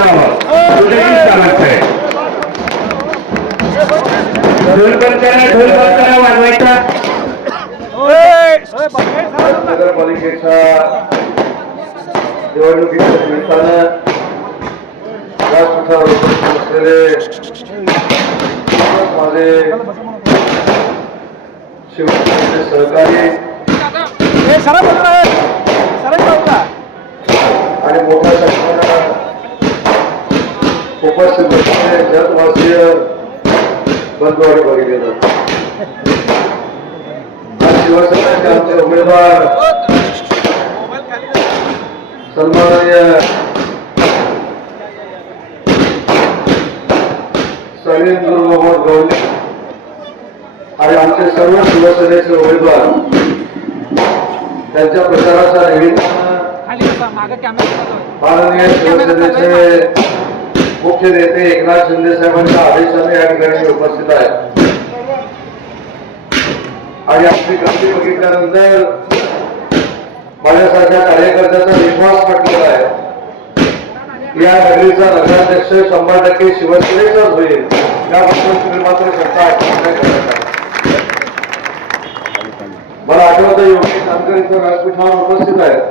व्हावं उदयजी सावंत साहेब ढोल बंद करा ढोल बंद करा वाजवायचा नगरपालिकेच्या निवडणुकीच्या निमित्तानं व्यासपीठावर उपस्थित असलेले सर्व माझे शिवसेनेचे सहकारी आणि मोठ्या उपस्थित असलेले जगवासीय बंधू आणि भगिनींनो. आज शिवसेनेचे आमचे उमेदवार सन्माननीय शैलेंद्र मोहन गवले आणि आमचे सर्व शिवसेनेचे उमेदवार त्यांच्या प्रचाराच्या निमित्तानं माननीय शिवसेनेचे मुख्य नेते एकनाथ शिंदे साहेबांच्या आदेशाने या ठिकाणी उपस्थित आहेत. आणि आपली गर्दी बघितल्यानंतर माझ्यासारख्या कार्यकर्त्याचा विश्वास पटलेला आहे. या नगरीचा नगराध्यक्ष शंभर टक्के शिवसेनेचाच होईल याबद्दल तुम्ही मात्र शंका मला आठवतं योगी जानकर इथं व्यासपीठावर उपस्थित आहेत.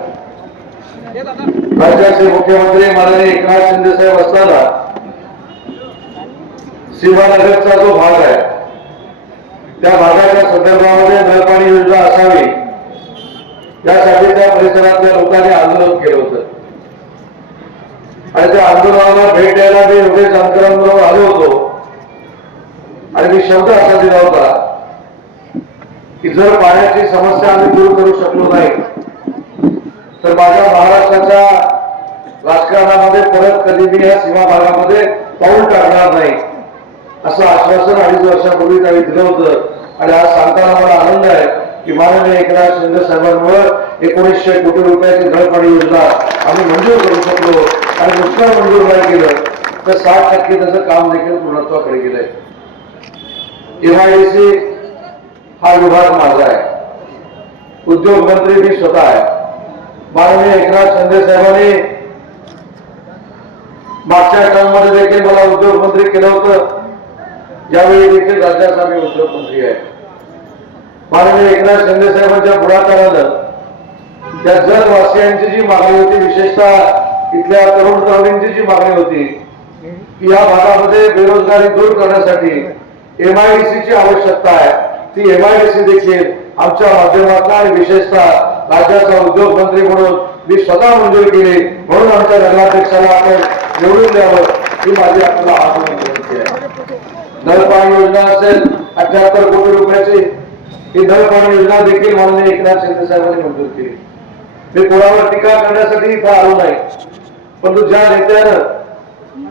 राज्याचे मुख्यमंत्री माननीय एकनाथ शिंदे साहेब असताना सीमानगरचा जो भाग आहे त्या भागाच्या संदर्भामध्ये नळपाणी योजना असावी. यासाठी त्या परिसरातल्या लोकांनी आंदोलन केलं होतं. आणि त्या आंदोलनाला भेट द्यायला मी योगेश जानकरांबरोबर आलो होतो. आणि मी शब्द असा दिला होता की जर पाण्याची समस्या आम्ही दूर करू शकलो नाही तर माझ्या महाराष्ट्राच्या राजकारणामध्ये परत कधी मी या सीमा भागामध्ये पाऊल टाकणार नाही. असं आश्वासन अडीच वर्षापूर्वी त्यांनी दिलं होतं. आणि आज सांगताना मला आनंद आहे की माननीय एकनाथ शिंदे साहेबांवर एकोणीसशे कोटी रुपयाची नळपाणी योजना आम्ही मंजूर करू शकलो आणि नुसतं मंजूर नाही केलं तर साठ टक्के त्याचं काम देखील पूर्णत्वाकडे गेलंय. एमआयडीसी हा विभाग माझा आहे. उद्योग मंत्री मी स्वतः आहे. माननीय एकनाथ शिंदे साहेबांनी मागच्या काळामध्ये देखील मला उद्योग मंत्री केलं होतं. ज्यावेळी देखील राज्याचा मी उद्योग आहे. माननीय एकनाथ शिंदे साहेबांच्या पुढाकारानं त्या जगवासियांची जी मागणी होती विशेषतः इथल्या तरुण तरुणींची जी मागणी होती की या भागामध्ये बेरोजगारी दूर करण्यासाठी एमआयडीसी ची आवश्यकता आहे. ती एमआयडीसी देखील आमच्या माध्यमातून आणि विशेषतः राज्याचा उद्योग मंत्री म्हणून मी स्वतः मंजूर केली. म्हणून आमच्या नगराध्यक्षाला आपण निवडून द्यावं ही माझी आपल्याला आवाहन नळपाणी योजना असेल अठ्याहत्तर कोटी रुपयाची ही नळपाणी योजना देखील माननीय एकनाथ शिंदे साहेबांनी मंजूर केली. मी कोणावर टीका करण्यासाठी इथं आलो नाही. परंतु ज्या नेत्यानं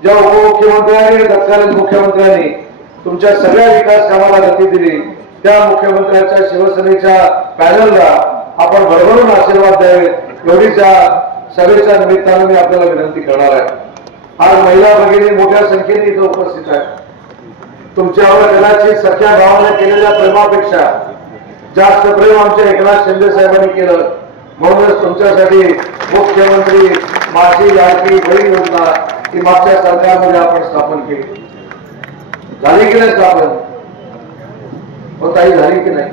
ज्या उपमुख्यमंत्र्यांनी तत्कालीन मुख्यमंत्र्यांनी तुमच्या सगळ्या विकास कामाला गती दिली त्या मुख्यमंत्र्यांच्या शिवसेनेच्या पॅनलला आपण भरभरून आशीर्वाद द्यावेत एवढीच्या सभेच्या निमित्तानं मी आपल्याला विनंती करणार आहे. आज महिला भगिनी मोठ्या संख्येने इथं उपस्थित आहे तुमच्यावर कदाचित सख्या भावाने केलेल्या प्रेमापेक्षा जास्त प्रेम आमच्या एकनाथ शिंदे साहेबांनी केलं. म्हणूनच तुमच्यासाठी मुख्यमंत्री माझी लाडकी बहीण योजना ही मागच्या सरकारमध्ये आपण स्थापन केली. झाली की नाही स्थापन? मग ताई झाली की नाही?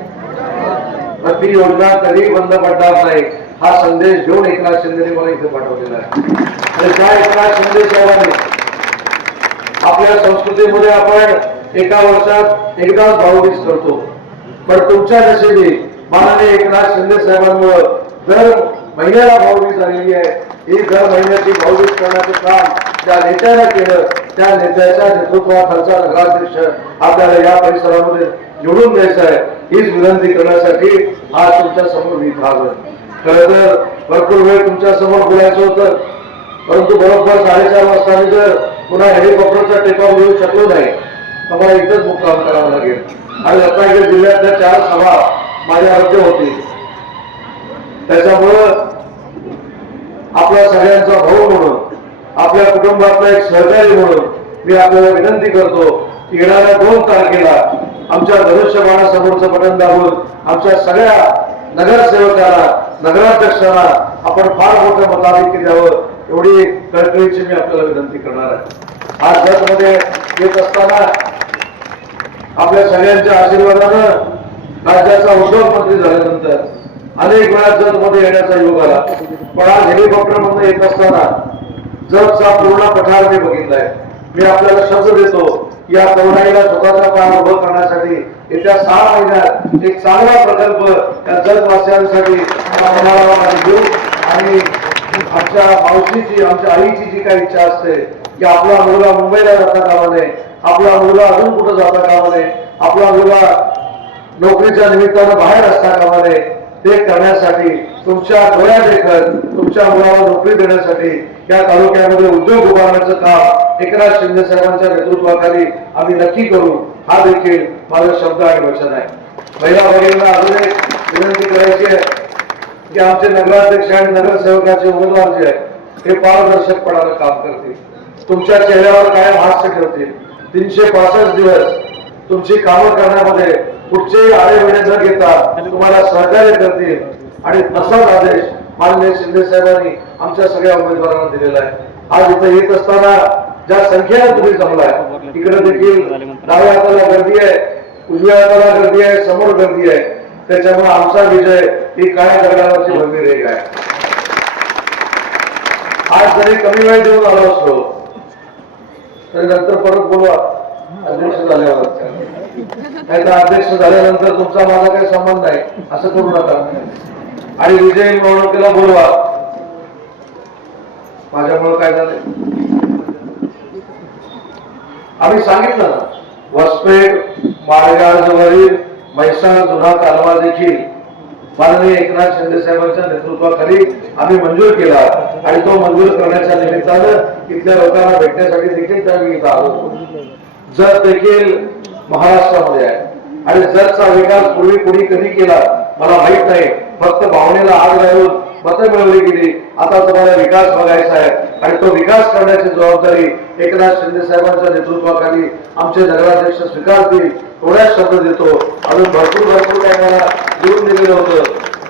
मग ती योजना कधी बंद पडणार नाही. हा संदेश घेऊन एकनाथ शिंदेने मला इथे पाठवलेला आहे. आणि त्या एकनाथ शिंदे साहेबांनी आपल्या संस्कृतीमध्ये आपण एका वर्षात एकदाच भाऊबीज करतो. पण तुमच्या नशिबी माननीय एकनाथ शिंदे साहेबांमुळं दर महिन्याला भाऊबीज आलेली आहे. ही दर महिन्याची भाऊबीज करण्याचं काम त्या नेत्यानं केलं त्या नेत्याच्या नेतृत्वाखालचा नगराध्यक्ष आपल्याला या परिसरामध्ये निवडून द्यायचा आहे. हीच विनंती करण्यासाठी आज तुमच्यासमोर मी इथं आलोय. खरं तर भरपूर वेळ तुमच्यासमोर बोलायचं होतं परंतु बरोबर साडेचार वाजता मी जर पुन्हा हेलिकॉप्टरचा टेकऑफ घेऊ शकलो नाही सभा इथंच मुक्काम करावा लागेल. आणि रत्नागिरी जिल्ह्यातल्या चार सभा माझ्या रद्द होती. त्याच्यामुळं आपल्या सगळ्यांचा भाऊ म्हणून आपल्या कुटुंबातला एक सहकारी म्हणून मी आपल्याला विनंती करतो की येणाऱ्या दोन तारखेला आमच्या धनुष्यबाणासमोरचं बटन दाबून आमच्या सगळ्या नगरसेवकांना नगराध्यक्षांना आपण फार मोठं मताधिक्य द्यावं एवढी कळकळीची मी आपल्याला विनंती करणार आहे. आज जगमध्ये येत असताना आपल्या सगळ्यांच्या आशीर्वादानं राज्याचा उद्योग मंत्री झाल्यानंतर अनेक वेळा जत मध्ये येण्याचा योग आला. पण आज हेलिकॉप्टरमध्ये येत असताना जतचा पूर्ण पठार मी बघितलाय. मी आपल्याला शब्द देतो या तरुणाईला स्वतःचा पाय उभं करण्यासाठी येत्या सहा महिन्यात एक चांगला प्रकल्प या जगवासियांसाठी आम्हाला देऊ आणि आमच्या मावशीची आमच्या आईची जी काही इच्छा असते की आपला मुलगा मुंबईला जाता कामा नये आपला मुलगा अजून कुठं जाता कामा नये. आपला मुलगा नोकरीच्या निमित्तानं बाहेर असता कामा नये. ते करण्यासाठी तुमच्या डोळ्या देखत तुमच्या मुलाला नोकरी देण्यासाठी या तालुक्यामध्ये उद्योग उभारण्याचं काम एकनाथ शिंदे साहेबांच्या नेतृत्वाखाली आम्ही नक्की करू. हा देखील माझा शब्द आणि वचन आहे. महिला भगिनींना अजून एक विनंती करायची आहे की आमचे नगराध्यक्ष आणि नगरसेवकाचे उमेदवार जे आहेत हे पारदर्शकपणानं काम करतील. तुमच्या चेहऱ्यावर कायम हास्य ठेवतील. तीनशे पासष्ट दिवस तुमची कामं करण्यामध्ये कुठचेही आडेवेळे न घेता तुम्हाला सहकार्य करतील. आणि तसाच आदेश माननीय शिंदे साहेबांनी आमच्या सगळ्या उमेदवारांना दिलेला आहे. आज इथं येत असताना ज्या संख्येनं तुम्ही जमलाय इकडे देखील डाव्या हाताला गर्दी आहे उजव्या हाताला गर्दी आहे समोर गर्दी आहे. त्याच्यामुळे आमचा विजय ही काळ्या दगडावरची भगवी रेख आहे. आज जरी कमी वेळ देऊन आलो असलो तरी नंतर परत बोलवा. अध्यक्ष झाल्यावर. नाही तर अध्यक्ष झाल्यानंतर तुमचा माझा काही संबंध नाही. असं करू नका. आणि विजय निवडणुकीला बोलवा. माझ्यामुळे काय झाले आम्ही सांगितलं ना वसपेठ माळगाजवळील म्हैसाळ जुना कालवा देखील माननीय एकनाथ शिंदे साहेबांच्या नेतृत्वाखाली आम्ही मंजूर केला. आणि तो मंजूर करण्याच्या निमित्तानं इथल्या लोकांना भेटण्यासाठी देखील त्या मी इथं आलो होतो. जत देखील महाराष्ट्रामध्ये आहे. आणि जतचा विकास पूर्वी कोणी कधी केला मला माहीत नाही. फक्त भावनेला आग लावून मतं मिळवली गेली. आता तुम्हाला विकास बघायचा आहे. आणि तो विकास करण्याची जबाबदारी एकनाथ शिंदे साहेबांच्या नेतृत्वाखाली आमचे नगराध्यक्ष स्वीकारतील थोड्याच शब्द देतो. अजून भरपूर भरपूर काय मला लिहून दिलेलं होतं.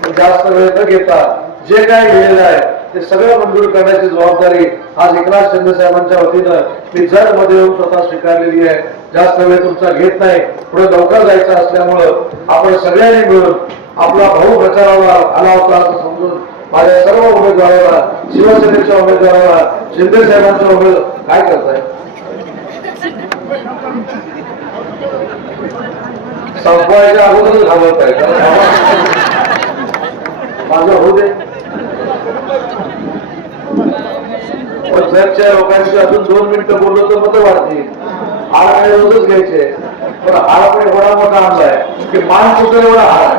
पण जास्त वेळ न घेता जे काय लिहिलेलं आहे ते सगळं मंजूर करण्याची जबाबदारी आज एकनाथ शिंदे साहेबांच्या वतीनं मी जर मध्ये येऊन स्वतः स्वीकारलेली आहे. जास्त वेळ तुमचा घेत नाही. पुढे लवकर जायचं असल्यामुळं आपण सगळ्यांनी मिळून आपला भाऊ प्रचाराला आला होता असं समजून माझ्या सर्व उमेदवाराला शिवसेनेच्या उमेदवाराला शिंदे साहेबांच्या उमेद काय करताय? संपवायच्या अगोदरच घालवत आहे कारण माझं होऊ दे. पण लोकांशी अजून दोन मिनिटं बोललो तर मत वाढतील. हार काही रोजच घ्यायचे. पण हार पण एवढा मोठा आणलाय की मान कुठे एवढा हार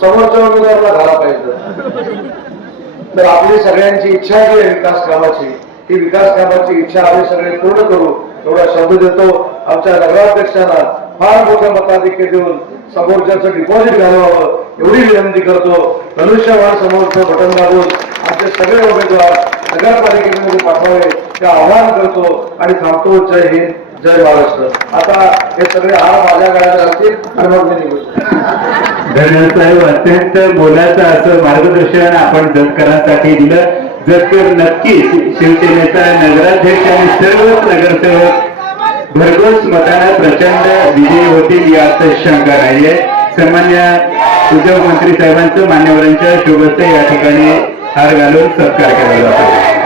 समोरच्या उमेदवाराला घाला पाहिजे. तर आपली सगळ्यांची इच्छा जी आहे विकास कामाची. ही विकास कामाची इच्छा आम्ही सगळे पूर्ण करू. एवढा शब्द देतो. आमच्या नगराध्यक्षांना फार मोठं मताधिक्य देऊन समोरच्याचं डिपॉझिट घालवावं. एवढी विनंती करतो. धनुष्यवान समोरचं बटन दाबून आमचे सगळे उमेदवार नगरपालिकेमध्ये पाठवावे ते आव्हान करतो आणि सांगतो जय हिंद जय महाराष्ट्र. आता हे सगळे हार माझ्या गळ्यात असतील आणि मग मी निघून धन्यवाद साहेब. अत्यंत बोलायचं असं मार्गदर्शन आपण जतकरांसाठी दिलं. जतकर नक्कीच शिवसेनेचा नगराध्यक्ष आणि सर्वच नगरसेवक भरघोस मतानं प्रचंड विजयी होतील यात शंका नाहीये. सन्मान्य उद्योग मंत्री साहेबांचं मान्यवरांच्या शुभेच्छा या ठिकाणी हार घालून सत्कार केला जातो